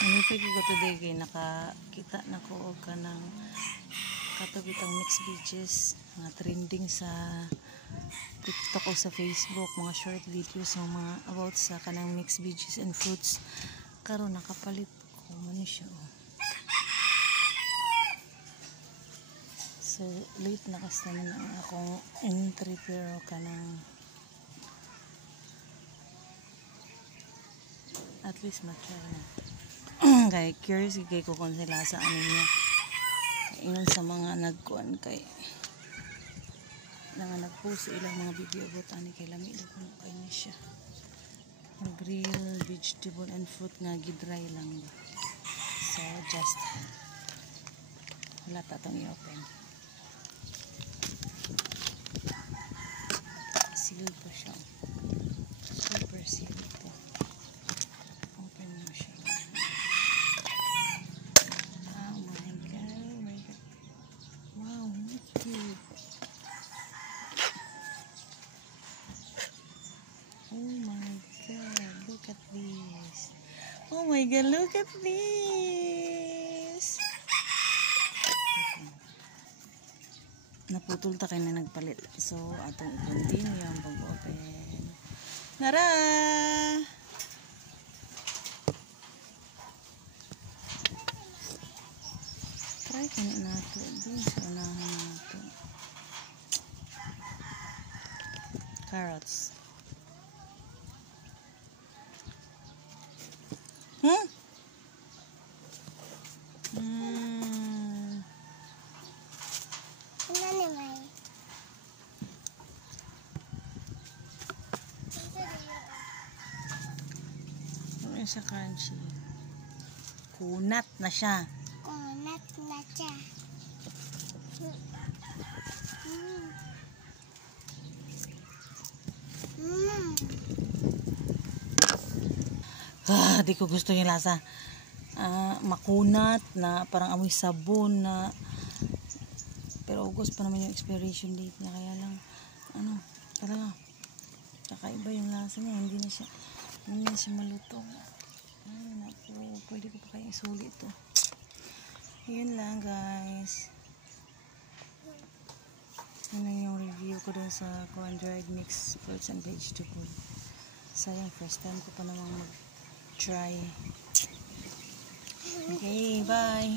Nalipay ko today kay nakakita na ko og kanang katubit ang mixed veggies mga trending sa TikTok o sa Facebook, mga short videos ng mga about sa kanang mixed veggies and fruits. Karon nakapalit ko man siya. So late na kasi na akong entry pero kanang at least matry na. Kay curious kay ko kung sila sa ano niya. Ingon sa mga nagkuan kay nga nagpost ilang mga video about ani kay lami daw kuno kay ni siya. Real vegetable and fruit nga gidry lang ba. So just wala ta tong i-open. Sealed pa siya. Super sealed ito. Open mo siya. Oh my god. Oh my god. Wow, cute. Oh my god, look at this. Oh my god, look at this. Naputol ta kay na nagpalit. So, atong i-continue ang pag-open. Nara! Try ka na nato. Di sa unahan nato. Carrots. Hmm? Ano siya crunchy? Kunat na siya. Kunat na siya. Di ko gusto yung lasa. Makunat na parang amoy sabon na pero August pa naman yung expiration date niya kaya lang talaga kakaiba yung lasa niya, hindi na siya malutong. Ay naku, pwede ko pa kaya isuli ito. Yun lang guys, yun lang yung review ko dun sa corn dried mixed fruits and vegetable. Sayang, first time ko pa namang mag try. Okay, bye.